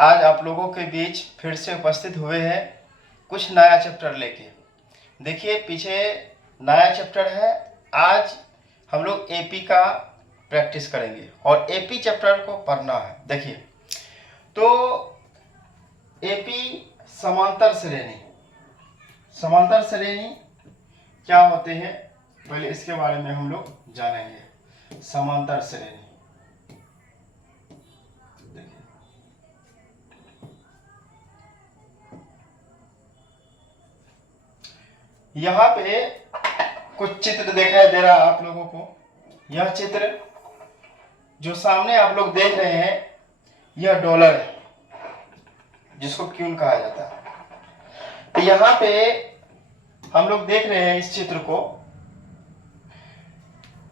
आज आप लोगों के बीच फिर से उपस्थित हुए हैं कुछ नया चैप्टर लेके। देखिए पीछे नया चैप्टर है। आज हम लोग एपी का प्रैक्टिस करेंगे और एपी चैप्टर को पढ़ना है। देखिए तो एपी समांतर श्रेणी, समांतर श्रेणी क्या होते हैं पहले इसके बारे में हम लोग जानेंगे। समांतर श्रेणी यहाँ पे कुछ चित्र दिखाई दे रहा है आप लोगों को। यह चित्र जो सामने आप लोग देख रहे हैं यह डॉलर है, जिसको क्यून कहा जाता है। तो यहाँ पे हम लोग देख रहे हैं इस चित्र को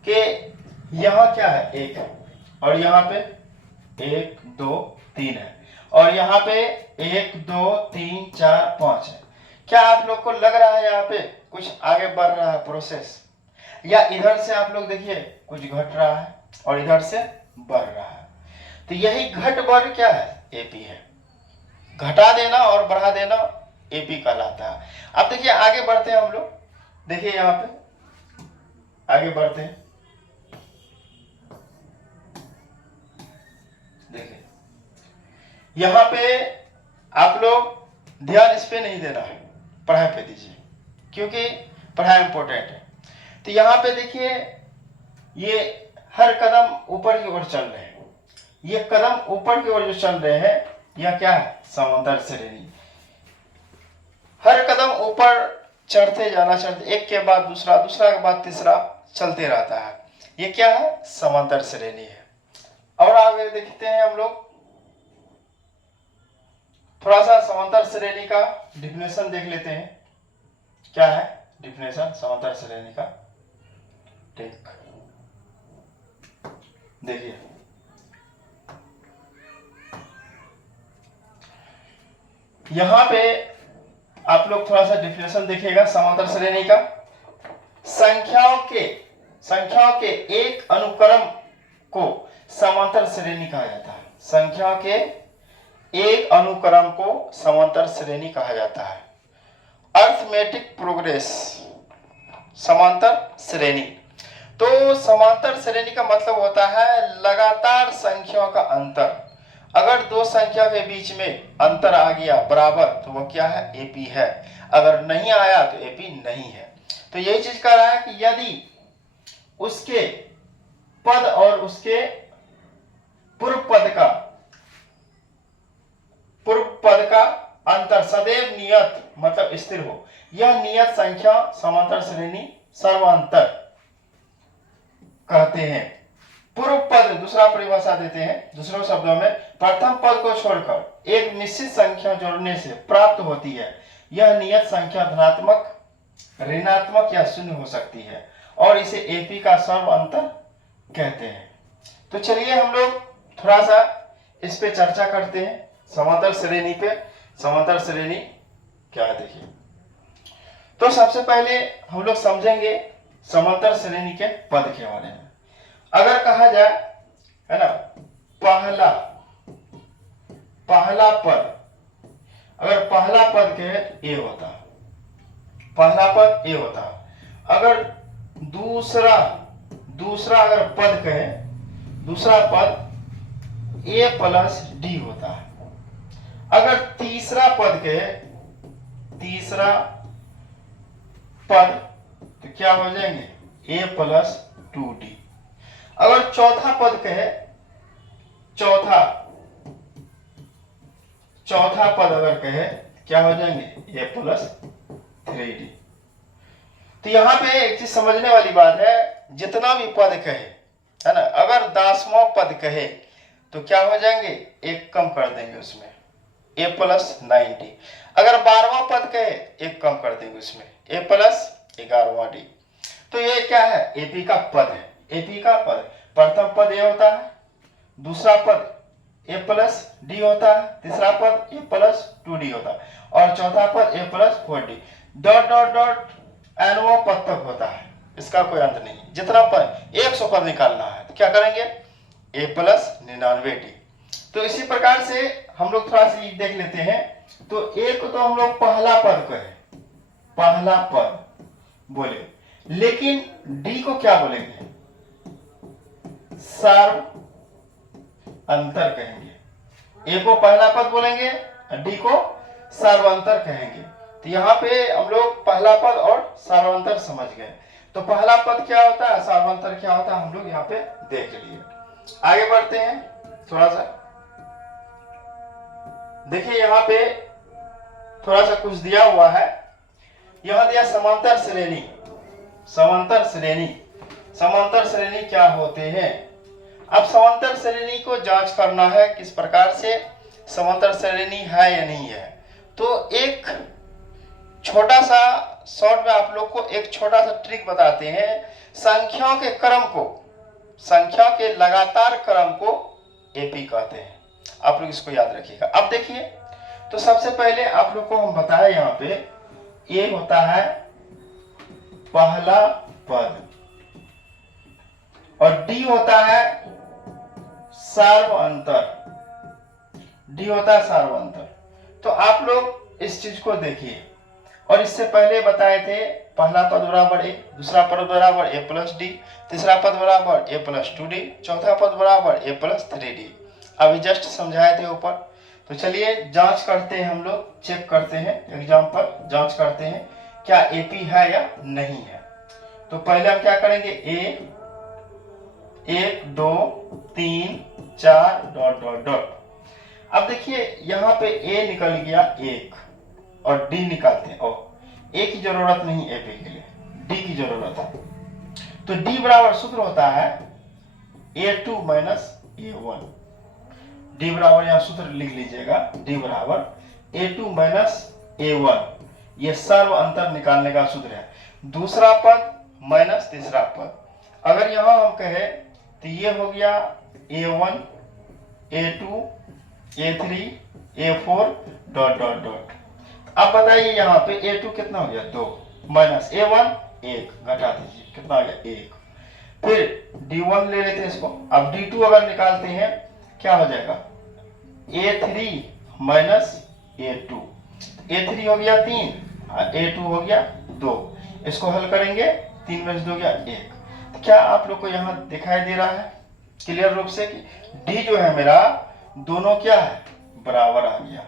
कि यहाँ क्या है, एक है और यहाँ पे 1 2 3 है और यहाँ पे 1 2 3 4 5 है। क्या आप लोग को लग रहा है यहाँ पे कुछ आगे बढ़ रहा है प्रोसेस, या इधर से आप लोग देखिए कुछ घट रहा है और इधर से बढ़ रहा है। तो यही घट बढ़ क्या है, एपी है। घटा देना और बढ़ा देना एपी कहलाता है। अब देखिए आगे बढ़ते हैं हम लोग। देखिए यहाँ पे आगे बढ़ते हैं। देखिए यहाँ पे आप लोग ध्यान इस पे नहीं देना है, पढ़ाई पे दीजिए क्योंकि पढ़ाई इंपॉर्टेंट है। तो यहाँ पे देखिए ये हर कदम ऊपर की ओर चल रहे हैं। ये कदम ऊपर की ओर जो चल रहे हैं यह क्या है, समांतर श्रेणी। हर कदम ऊपर चढ़ते जाना, चढ़ते एक के बाद दूसरा, दूसरा के बाद तीसरा चलते रहता है। ये क्या है, समांतर श्रेणी है। और आगे देखते हैं हम लोग थोड़ा सा समांतर श्रेणी का डिफिनेशन देख लेते हैं। क्या है डिफिनेशन समांतर श्रेणी का, ठीक देखिए यहां पे आप लोग थोड़ा सा डिफिनेशन देखिएगा समांतर श्रेणी का। संख्याओं के एक अनुक्रम को समांतर श्रेणी कहा जाता है। संख्या के एक अनुक्रम को समांतर श्रेणी कहा जाता है। अर्थमेटिक प्रोग्रेस, समांतर श्रेणी। तो समांतर श्रेणी का मतलब होता है लगातार संख्याओं का अंतर। अगर दो संख्या के बीच में अंतर आ गया बराबर तो वो क्या है, एपी है। अगर नहीं आया तो एपी नहीं है। तो यही चीज कह रहा है कि यदि उसके पद और उसके पूर्व पद का अंतर सदैव नियत मतलब स्थिर हो, यह नियत संख्या समांतर श्रेणी सर्वांतर कहते हैं। पूर्व पद दूसरा परिभाषा देते हैं, दूसरे शब्दों में प्रथम पद को छोड़कर एक निश्चित संख्या जोड़ने से प्राप्त होती है। यह नियत संख्या धनात्मक, ऋणात्मक या शून्य हो सकती है और इसे एपी का सर्वांतर कहते हैं। तो चलिए हम लोग थोड़ा सा इस पे चर्चा करते हैं, समांतर श्रेणी पे। समांतर श्रेणी क्या है देखिए। तो सबसे पहले हम लोग समझेंगे समांतर श्रेणी के पद के बारे में। अगर कहा जाए है ना, पहला पद, अगर पहला पद कहे ए होता, पहला पद ए होता। अगर दूसरा अगर पद कहे, दूसरा पद ए प्लस डी होता है। अगर तीसरा पद कहे, तीसरा पद तो क्या हो जाएंगे, ए प्लस 2d। अगर चौथा पद कहे, चौथा पद अगर कहे क्या हो जाएंगे, ए प्लस 3d। तो यहां पे एक चीज समझने वाली बात है, जितना भी पद कहे है ना, अगर 10वां पद कहे तो क्या हो जाएंगे, एक कम कर देंगे उसमें, ए प्लस 9d। अगर 12वां पद कहे एक कम कर देंगे उसमें, ए प्लस 11d। तो ये क्या है, एपी का पद है। एपी का पद, प्रथम पद ए होता है, दूसरा पद ए प्लस डी होता है, तीसरा पद ए प्लस 2d होता है और चौथा पद ए plus 4d। Dot dot dot एनवा पद तक होता है, इसका कोई अंत नहीं। जितना पद 100 पद निकालना है तो क्या करेंगे, ए प्लस 99d। तो इसी प्रकार से हम लोग थोड़ा सा देख लेते हैं। तो ए को तो हम लोग पहला पद कहे, पहला पद बोले, लेकिन डी को क्या बोलेंगे? सर्व अंतर कहेंगे। ए को पहला पद बोलेंगे, डी को सर्वांतर कहेंगे। तो यहाँ पे हम लोग पहला पद और सर्वांतर समझ गए। तो पहला पद क्या होता है, सर्वांतर क्या होता है, हम लोग यहाँ पे देख लिए। आगे बढ़ते हैं थोड़ा सा। देखिए यहाँ पे थोड़ा सा कुछ दिया हुआ है। यहां दिया समांतर श्रेणी। समांतर श्रेणी, समांतर श्रेणी क्या होते हैं? अब समांतर श्रेणी को जांच करना है किस प्रकार से समांतर श्रेणी है या नहीं है। तो एक छोटा सा शॉर्ट में आप लोग को एक छोटा सा ट्रिक बताते हैं। संख्याओं के क्रम को, संख्या के लगातार क्रम को एपी कहते हैं। आप लोग इसको याद रखिएगा। अब देखिए, तो सबसे पहले आप लोग को हम बताएं, यहाँ पे ए होता है पहला पद और डी होता है सर्वांतर। डी होता है सर्वांतर। तो आप लोग इस चीज को देखिए। और इससे पहले बताए थे पहला पद बराबर ए, दूसरा पद बराबर ए प्लस डी, तीसरा पद बराबर ए प्लस 2d, चौथा पद बराबर ए प्लस 3d। अभी जस्ट समझाए थे ऊपर। तो चलिए जांच करते हैं, हम लोग चेक करते हैं, एग्जाम पर जांच करते हैं क्या एपी है या नहीं है। तो पहले हम क्या करेंगे, ए 1 2 3 4 डॉट डॉट डॉट। अब देखिए यहाँ पे ए निकल गया 1 और डी निकालते हैं। और ए की जरूरत नहीं एपी के लिए, डी की जरूरत है। तो डी बराबर सूत्र होता है A2 माइनस A1। डी बराबर यहाँ सूत्र लिख लीजिएगा, डी बराबर A2 माइनस A1। ये सर्व अंतर निकालने का सूत्र है। दूसरा पद माइनस तीसरा पद। अगर यहां हम कहें तो ये हो गया A1 A2 A3 A4 dot dot dot. अब बताइए यहाँ पे A2 कितना हो गया 2 माइनस A1 1, घटा दीजिए कितना हो गया 1। फिर D1 ले लेते हैं इसको। अब D2 अगर निकालते हैं क्या हो जाएगा, A3 माइनस A2। A3 हो गया 3, A2 हो गया 2। इसको हल करेंगे, 3 में से 2 गया 1। तो क्या आप लोग को यहाँ दिखाई दे रहा है क्लियर रूप से कि D जो है मेरा दोनों क्या है, बराबर आ गया।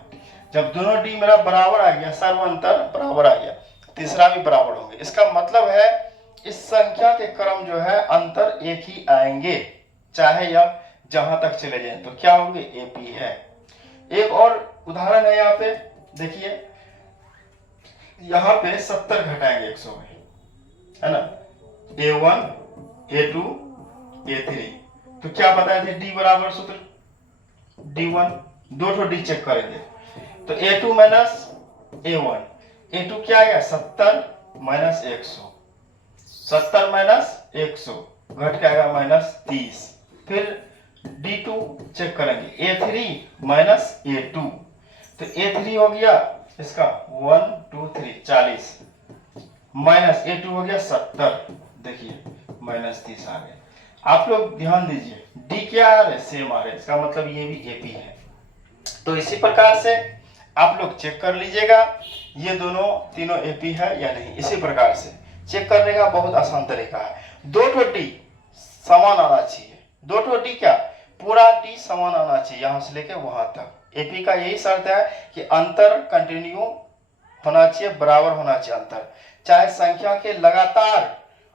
जब दोनों डी मेरा बराबर आ गया, सर्वांतर बराबर आ गया, तीसरा भी बराबर होंगे। इसका मतलब है इस संख्या के क्रम जो है अंतर एक ही आएंगे, चाहे यह जहां तक चले जाए। तो क्या होंगे, एपी है। एक और उदाहरण है यहाँ पे देखिए, यहाँ पे 70 घटाएंगे 100 में, है ना, A1 A2 A3। तो क्या बताए थे, डी बराबर सूत्र D1, दो ठो डी चेक करेंगे। तो A2 माइनस A1, A2 क्या आएगा 70 माइनस 100, 70 माइनस 100 घट के आएगा माइनस 30। फिर D2 चेक करेंगे, A3 माइनस A2। तो A3 हो गया इसका 1 2 3 40 माइनस A2 हो गया 70, देखिए माइनस 30 आ गए। आप लोग ध्यान दीजिए, D क्या आ रहा है, सेम आ रहा है, इसका मतलब ये भी एपी है। तो इसी प्रकार से आप लोग चेक कर लीजिएगा ये दोनों तीनों एपी है या नहीं। इसी प्रकार से चेक करने का बहुत आसान तरीका है। दो ठो डी समान आना चाहिए, दो ठो डी क्या, पूरा डी समान आना चाहिए, यहां से लेके वहां तक। एपी का यही शर्त है कि अंतर कंटिन्यू होना चाहिए, बराबर होना चाहिए अंतर। चाहे संख्या के लगातार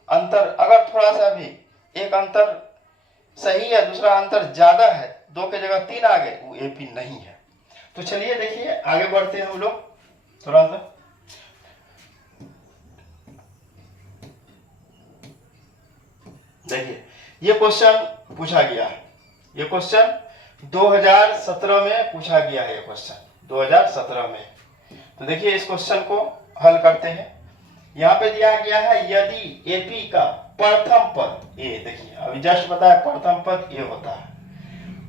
अंतर, अगर थोड़ा सा भी एक अंतर सही है, दूसरा अंतर ज्यादा है, 2 की जगह 3 आ गए, वो एपी नहीं है। तो चलिए देखिए आगे बढ़ते हैं हम लोग थोड़ा सा। देखिए ये क्वेश्चन पूछा गया है, ये क्वेश्चन 2017 में पूछा गया है, ये क्वेश्चन 2017 में। तो देखिए इस क्वेश्चन को हल करते हैं। यहाँ पे दिया गया है यदि एपी का प्रथम पद ए, देखिए अभी जस्ट बताया प्रथम पद ए होता है।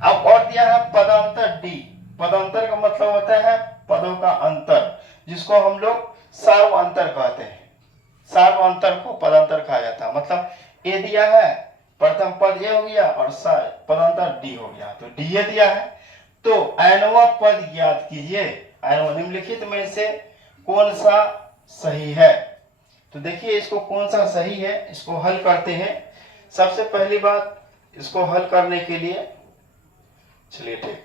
अब और दिया है पदांतर डी। पदांतर का मतलब होता है पदों का अंतर, जिसको हम लोग सार्वअंतर कहते हैं। सार्वअंतर को पदांतर कहा जाता है। मतलब ए दिया है, प्रथम पद ए हो गया और पदांतर डी हो गया। तो डी ए दिया है, तो nवां पद ज्ञात कीजिए, निम्नलिखित में से कौन सा सही है। तो देखिए इसको कौन सा सही है, इसको हल करते हैं। सबसे पहली बात, इसको हल करने के लिए चलिए ठीक,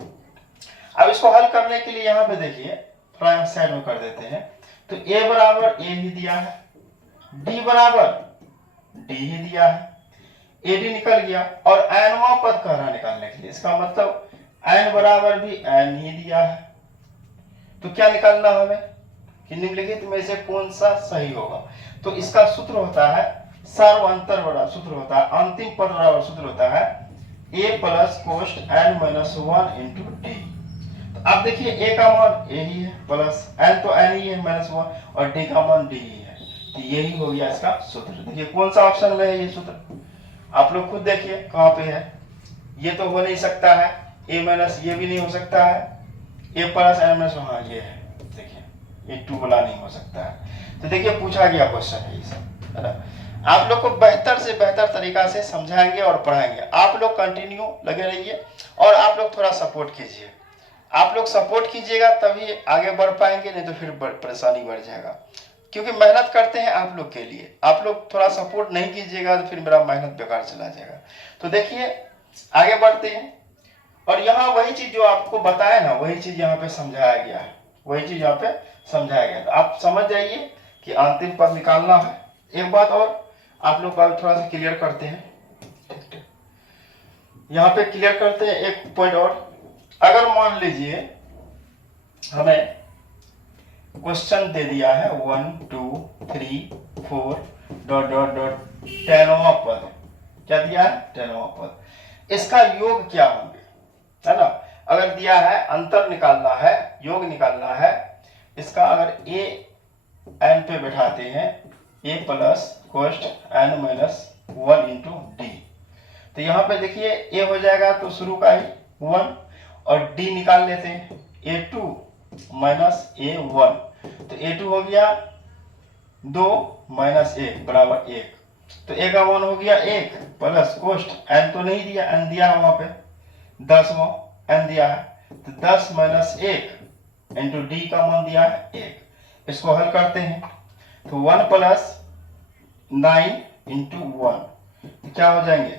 अब इसको हल करने के लिए यहाँ पे देखिए थोड़ा यहाँ साइड में कर देते हैं। तो a बराबर a ही दिया है, d बराबर d ही दिया है, ad निकल गया और nवां पद कह रहा निकालने के लिए, इसका मतलब n बराबर भी n ही दिया है। तो क्या निकालना हमें कि निम्नलिखित में से कौन सा सही होगा। तो इसका सूत्र होता है, सर्वांतर बड़ा सूत्र होता है, अंतिम पद बराबर सूत्र होता है a प्लस कोष्ट n माइनस 1 इंटू डी। तो अब देखिए a का मान a ही है, प्लस n तो n ही है माइनस 1 और d का मान d ही है। तो यही हो गया इसका सूत्र। देखिए कौन सा ऑप्शन में है ये सूत्र, आप लोग खुद देखिए कहाँ पे है। ये तो हो नहीं सकता है, a माइनस ये भी नहीं हो सकता है, a प्लस n माइनस, हाँ ये है, देखिए ये 2 वाला नहीं हो सकता है। तो देखिए पूछा गया क्वेश्चन है ये सब, है ना। आप लोग को बेहतर से बेहतर तरीका से समझाएंगे और पढ़ाएंगे। आप लोग कंटिन्यू लगे रहिए और आप लोग थोड़ा सपोर्ट कीजिए। आप लोग सपोर्ट कीजिएगा तभी आगे बढ़ पाएंगे, नहीं तो फिर परेशानी बढ़ जाएगा, क्योंकि मेहनत करते हैं आप लोग के लिए। आप लोग थोड़ा सपोर्ट नहीं कीजिएगा तो फिर मेरा मेहनत बेकार चला जाएगा। तो देखिए आगे बढ़ते हैं, और यहाँ वही चीज जो आपको बताया ना, वही चीज यहाँ पे समझाया गया है, वही चीज यहाँ पे समझाया गया। तो आप समझ जाइए कि अंतिम पद निकालना है। एक बात और आप लोग का थोड़ा सा क्लियर करते हैं, यहाँ पे क्लियर करते हैं एक पॉइंट और। अगर मान लीजिए हमें क्वेश्चन दे दिया है 1 2 3 4 डॉट डॉट डॉट 10वां पद, क्या दिया है 10वां पद, इसका योग क्या होंगे, है ना। अगर दिया है अंतर निकालना है, योग निकालना है, इसका अगर a n पे बैठाते हैं, a प्लस कोष्ट n माइनस 1 इंटू डी। तो यहाँ पे देखिए a हो जाएगा तो शुरू का ही 1 और d निकाल लेते हैं, a2 माइनस a1। तो a2 हो गया 2 माइनस 1 बराबर 1। तो a का मान हो गया 1 प्लस कोष्ट n तो नहीं दिया, n दिया है वहां पे 10 n दिया है, तो 10 माइनस 1 इंटू डी का मान दिया है 1। इसको हल करते हैं तो 1 प्लस 9 इंटू 1, तो क्या हो जाएंगे,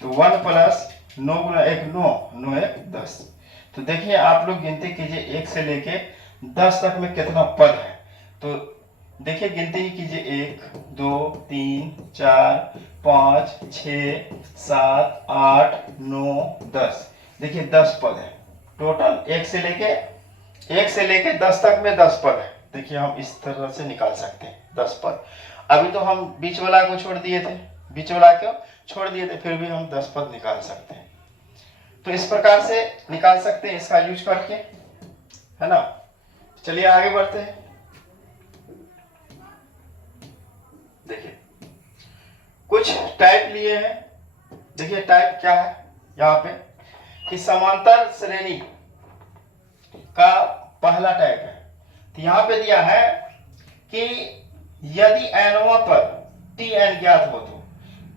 तो 1 प्लस 9 गुना 1 9, 9 1 10। तो देखिए आप लोग गिनती कीजिए 1 से लेके 10 तक में कितना पद है। तो देखिए गिनती ही कीजिए 1 2 3 4 5 6 7 8 9 10। देखिए 10 पद है टोटल, 1 से लेके 10 तक में 10 पद है। देखिए हम इस तरह से निकाल सकते हैं 10 पद। अभी तो हम बीच वाला को छोड़ दिए थे, बीच वाला को छोड़ दिए थे, फिर भी हम 10 पद निकाल सकते हैं। तो इस प्रकार से निकाल सकते हैं इसका यूज करके, है ना। चलिए आगे बढ़ते हैं। देखिए कुछ टाइप लिए हैं, देखिए टाइप क्या है यहाँ पे कि समांतर श्रेणी का पहला टाइप है। तो यहाँ पे दिया है कि यदि nवां पद tn ज्ञात हो तो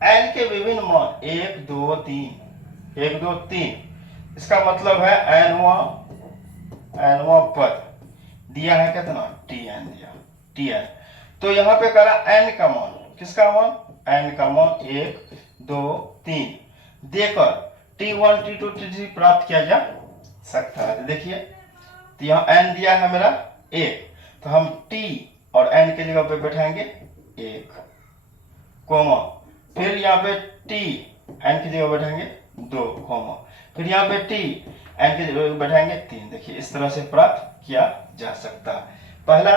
n के विभिन्न मान 1 2 3 1 2 3, इसका मतलब है nवां पद दिया है कितना tn दिया tn। तो यहाँ पे करा n का मान, किसका मान, n का मान 1 2 3 देकर t1 t2 t3 प्राप्त किया जा सकता है। तो देखिए तो यहाँ n दिया है मेरा 1, तो हम t और n के जगह पे बैठाएंगे 1 कोमा, फिर यहाँ पे t n की जगह बैठाएंगे 2 कोमा, फिर यहाँ पे t n की जगह बैठाएंगे 3। देखिए इस तरह से प्राप्त किया जा सकता है। पहला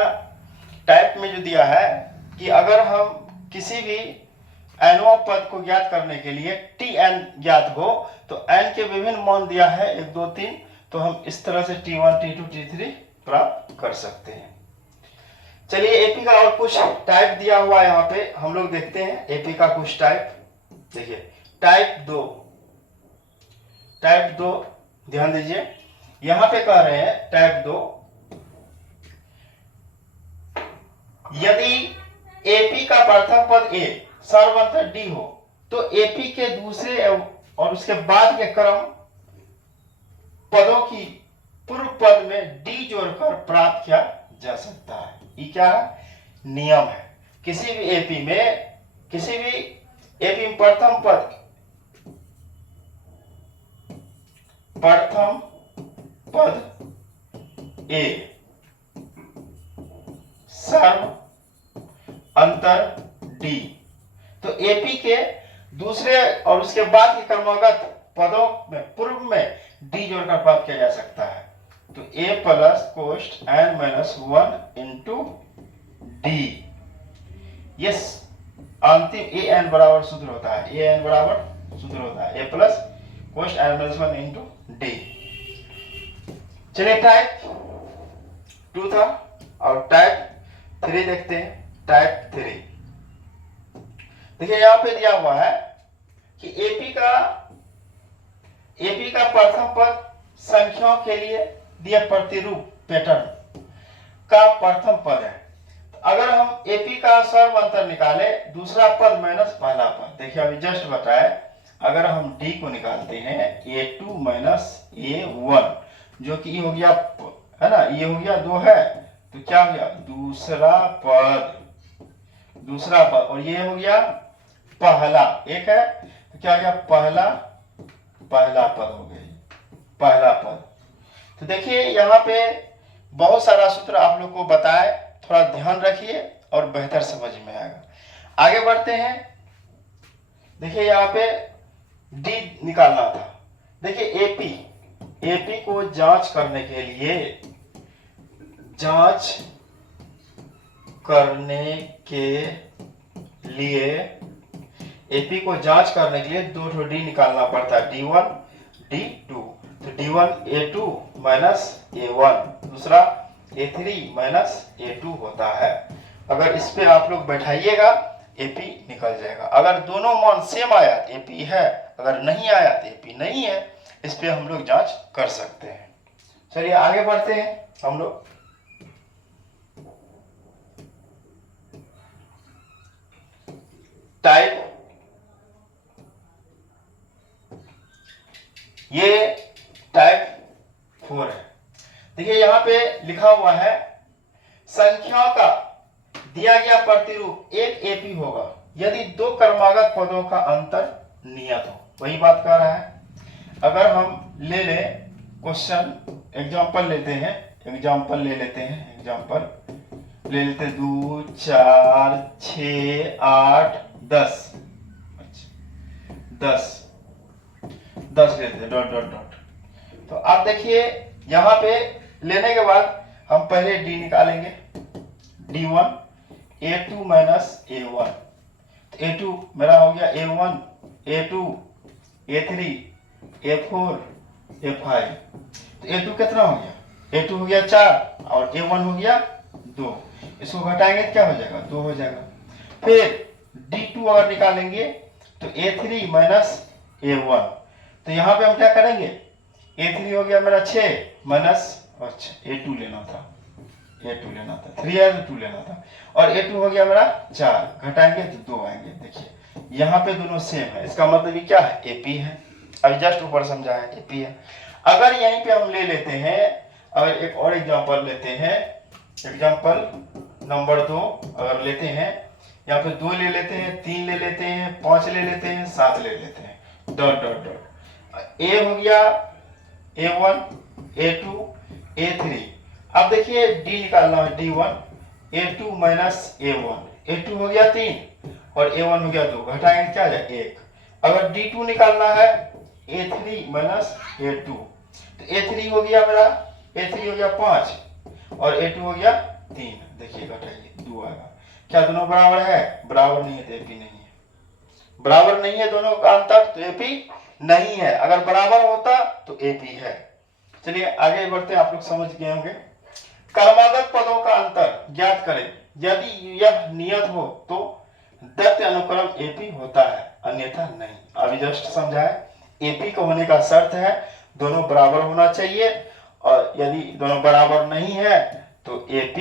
टाइप में जो दिया है कि अगर हम किसी भी nवां पद को ज्ञात करने के लिए tn ज्ञात हो तो n के विभिन्न मान दिया है 1 2 3, तो हम इस तरह से t1 t2 t3 प्राप्त कर सकते हैं। चलिए एपी का और कुछ टाइप दिया हुआ है यहाँ पे, हम लोग देखते हैं एपी का कुछ टाइप। देखिए टाइप 2 ध्यान दीजिए, यहाँ पे कह रहे हैं टाइप 2 यदि एपी का प्रथम पद ए सर्वांतर डी हो तो एपी के दूसरे और उसके बाद के क्रम पदों की पूर्व पद में डी जोड़कर प्राप्त किया जा सकता है। ये क्या है? नियम है। किसी भी एपी में प्रथम पद ए सर्व अंतर डी। तो एपी के दूसरे और उसके बाद के क्रमागत पदों में पूर्व में डी जोड़कर प्राप्त किया जा सकता है। तो ए प्लस कोष्ट n minus 1 into d. Yes, अंतिम ए एन बराबर सूत्र होता है, ए एन बराबर सूत्र होता है ए प्लस कोष्ट एन माइनस 1 इंटू डी। चलिए टाइप 2 था और टाइप 3 देखते हैं। टाइप 3 देखिए यहां पे दिया हुआ है कि एपी का प्रथम पद संख्याओं के लिए दिया प्रतिरूप पैटर्न का प्रथम पद है। अगर हम एपी का सर्व अंतर निकाले, दूसरा पद माइनस पहला पद, देखिए अभी जस्ट बताए, अगर हम डी को निकालते हैं a2 माइनस a1 जो कि हो गया है ना, ये हो गया 2 है, तो क्या हो गया दूसरा पद और ये हो गया पहला एक है, तो क्या हो गया पहला पद हो गया, पहला पद। तो देखिए यहाँ पे बहुत सारा सूत्र आप लोग को बताए, थोड़ा ध्यान रखिए और बेहतर समझ में आएगा। आगे बढ़ते हैं। देखिए यहाँ पे डी निकालना था। देखिए एपी को जांच करने के लिए दो डी निकालना पड़ता है, D1 D2। तो D1 A2 माइनस A1, दूसरा A3 माइनस A2 होता है। अगर इस पे आप लोग बैठाइएगा एपी निकल जाएगा। अगर दोनों मान सेम आया एपी है, अगर नहीं आया तो एपी नहीं है। इस पे हम लोग जांच कर सकते हैं। चलिए आगे बढ़ते हैं हम लोग। टाइप ये टाइप 4 है। देखिए यहाँ पे लिखा हुआ है संख्याओं का दिया गया प्रतिरूप एक एपी होगा यदि दो क्रमागत पदों का अंतर नियत हो। वही बात कर रहा है। अगर हम ले क्वेश्चन एग्जांपल ले लेते हैं 2 4 6 8 10 लेते हैं डॉट। तो आप देखिए यहाँ पे लेने के बाद हम पहले डी निकालेंगे, D1 A2 माइनस A1। तो A2 मेरा हो गया A1 A2 A3 A4 A5। तो A2 कितना हो गया? A2 हो गया 4 और A1 हो गया 2। इसको घटाएंगे तो क्या हो जाएगा? 2 हो जाएगा। फिर D2 अगर निकालेंगे तो A3 माइनस A1। तो यहाँ पे हम क्या करेंगे? A3 हो गया मेरा 6 माइनस A2 लेना था 3 है तो 2 लेना था, और A2 हो गया मेरा 4, घटाएंगे तो 2 आएंगे। देखिए यहाँ पे दोनों सेम है, इसका मतलब ये क्या है? AP है। अभी जस्ट ऊपर समझा है AP है। अगर यहीं पे हम ले लेते हैं, अगर एक और एग्जांपल लेते हैं, एग्जांपल नंबर 2 अगर लेते हैं, यहाँ पे 2 ले लेते हैं, 3 ले लेते हैं, 5 ले लेते हैं, 7 ले लेते हैं, डॉट। A हो गया A1 A2 A3। अब देखिए D निकालना है, D1 A2 minus A1। A2 हो गया 3 और A1 हो गया 2, घटाएंगे क्या है? 1। अगर D2 निकालना है A3 माइनस A2, तो A3 हो गया मेरा, A3 हो गया 5 और A2 हो गया 3। देखिए घटाइए 2 आएगा। क्या दोनों बराबर है? बराबर नहीं है तो AP नहीं है। बराबर नहीं है दोनों का अंतर तो AP नहीं है। अगर बराबर होता तो AP है। चलिए आगे बढ़ते हैं, आप लोग समझ गए होंगे। क्रमागत पदों का अंतर ज्ञात करें। यदि यह नियत हो तो दत्त अनुक्रम AP होता है, अन्यथा नहीं। अभी जस्ट समझाए, AP का होने का शर्त है दोनों बराबर होना चाहिए, और यदि दोनों बराबर नहीं है तो AP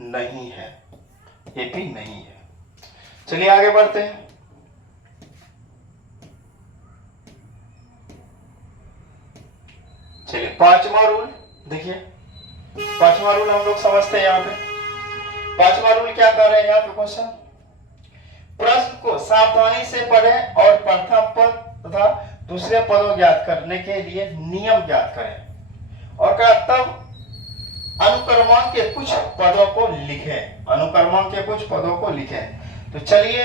नहीं है, AP नहीं है। चलिए आगे बढ़ते हैं। चलिए पांचवा रूल देखिए, पांचवा रूल हम लोग समझते हैं। यहाँ पे पांचवा रूल क्या कर रहे हैं यहाँ पे क्वेश्चन, प्रश्न को सावधानी से पढ़ें और प्रथम पद तथा दूसरे पदों ज्ञात करने के लिए नियम ज्ञात करें और क्या तब अनुक्रमांक के कुछ पदों को लिखें, अनुक्रमांक के कुछ पदों को लिखें। तो चलिए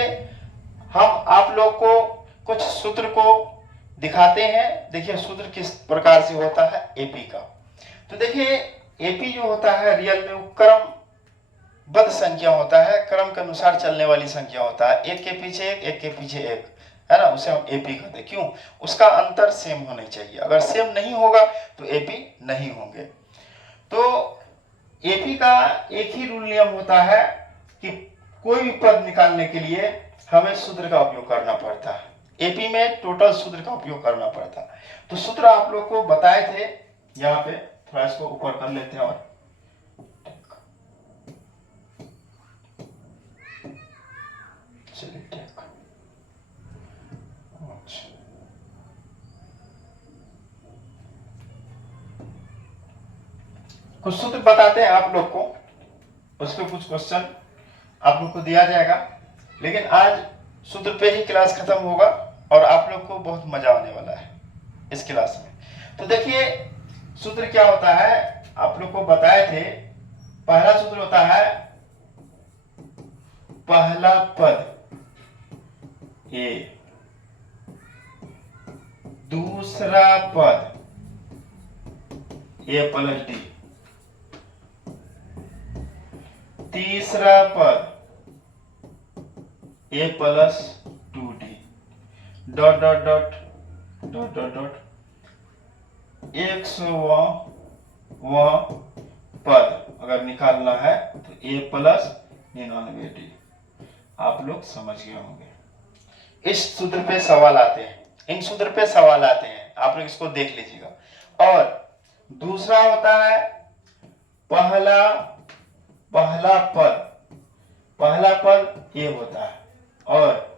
हम आप लोग को कुछ सूत्र को दिखाते हैं। देखिए सूत्र किस प्रकार से होता है एपी का। तो देखिए एपी जो होता है रियल में क्रमबद्ध संख्या होता है, क्रम के अनुसार चलने वाली संख्या होता है, एक के पीछे एक के पीछे एक, है ना, उसे हम एपी कहते हैं। क्यों? उसका अंतर सेम होना चाहिए, अगर सेम नहीं होगा तो एपी नहीं होंगे। तो एपी का एक ही रूल नियम होता है कि कोई भी पद निकालने के लिए हमें सूत्र का उपयोग करना पड़ता है। एपी में टोटल सूत्र का उपयोग करना पड़ता है। तो सूत्र आप लोग को बताए थे, यहाँ पे थोड़ा इसको ऊपर कर लेते हैं और चलिए कुछ सूत्र बताते हैं आप लोग को, उस पर कुछ क्वेश्चन आप लोग को दिया जाएगा। लेकिन आज सूत्र पे ही क्लास खत्म होगा और आप लोग को बहुत मजा आने वाला है इस क्लास में। तो देखिए सूत्र क्या होता है, आप लोग को बताए थे। पहला सूत्र होता है पहला पद ए, दूसरा पद ए प्लस डी, तीसरा पद ए plus 2d, dot dot dot dot dot dot 100वां पद अगर निकालना है तो ए प्लस 99d। आप लोग समझ गए होंगे। इस सूत्र पे सवाल आते हैं, इन सूत्र पे सवाल आते हैं, आप लोग इसको देख लीजिएगा। और दूसरा होता है पहला पद ए होता है और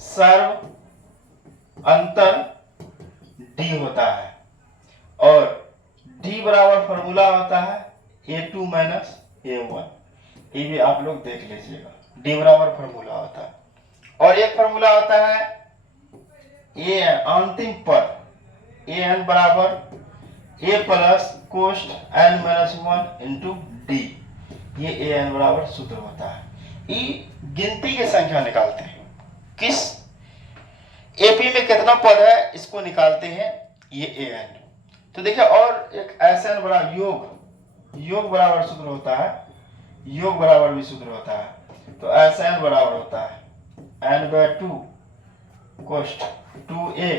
सर्व अंतर डी होता है और डी बराबर फॉर्मूला होता है a2 माइनस a1। ये भी आप लोग देख लीजिएगा, डी बराबर फॉर्मूला होता है। और एक फॉर्मूला होता है ए अंतिम पद ए एन बराबर ए प्लस कोष्ट एन माइनस 1 इंटू डी, ये ए एन बराबर सूत्र होता है। ये गिनती की संख्या निकालते हैं, किस एपी में कितना पद है इसको निकालते हैं, ये ए एन। तो देखिए और एक एस एन बराबर योग बराबर सूत्र होता है, योग बराबर भी सूत्र होता है। तो एस एन बराबर होता है एन बाय 2 कोष्ट 2a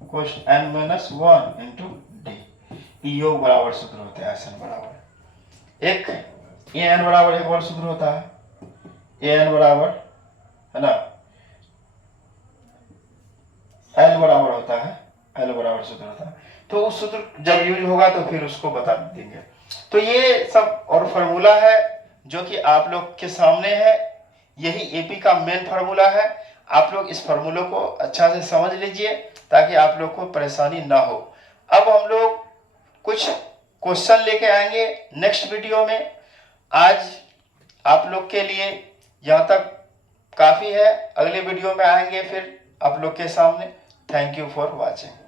कोष्ट एन माइनस 1 इंटू डी, योग बराबर सूत्र होते हैं एस एन बराबर। एक ए एन बराबर एक और सूत्र होता है, ए एन बराबर, है ना, एल बराबर होता है, एल बराबर सूत्र होता है। तो उस सूत्र जब यूज होगा तो फिर उसको बता देंगे। तो ये सब और फॉर्मूला है जो कि आप लोग के सामने है, यही एपी का मेन फार्मूला है। आप लोग इस फार्मूले को अच्छा से समझ लीजिए ताकि आप लोग को परेशानी ना हो। अब हम लोग कुछ क्वेश्चन लेके आएंगे नेक्स्ट वीडियो में। आज आप लोग के लिए यहाँ तक काफ़ी है, अगले वीडियो में आएंगे फिर आप लोग के सामने। Thank you for watching.